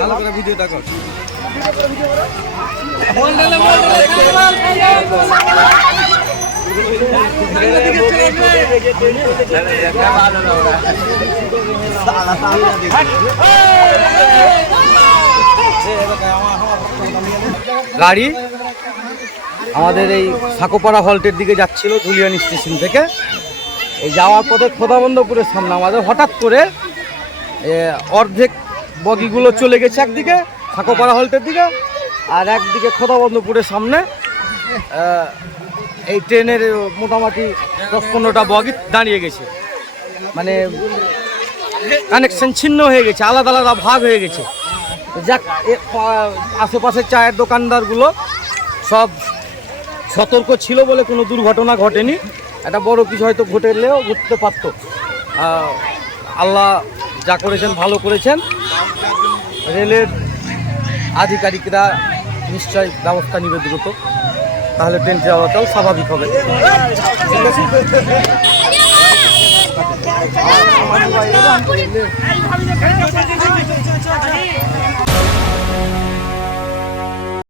ভালো করে গাড়ি আমাদের এই সাকোপাড়া হল্টের দিকে যাচ্ছিল ধুলিয়ান স্টেশন থেকে। এই যাওয়ার পথে খোদাবন্দপুরের সামনে আমাদের হঠাৎ করে অর্ধেক বগিগুলো চলে গেছে একদিকে সাকোপাড়া হল্টের দিকে, আর একদিকে খোদাবন্দপুরের সামনে এই ট্রেনের মোটামুটি দশ পনেরোটা বগি দাঁড়িয়ে গেছে। মানে কানেকশন ছিন্ন হয়ে গেছে, আলাদা আলাদা ভাগ হয়ে গেছে। যাক আশেপাশের চায়ের দোকানদারগুলো সব সতর্ক ছিল বলে কোনো দুর্ঘটনা ঘটেনি। একটা বড় কিছু হয়তো ঘটেলেও ঘটতে পারত। আল্লাহ যা করেছেন, ভালো করেছেন। রেলের আধিকারিকরা নিশ্চয় ব্যবস্থা নিবে দ্রুত। তাহলে ট্রেন চলাচল স্বাভাবিক হবে।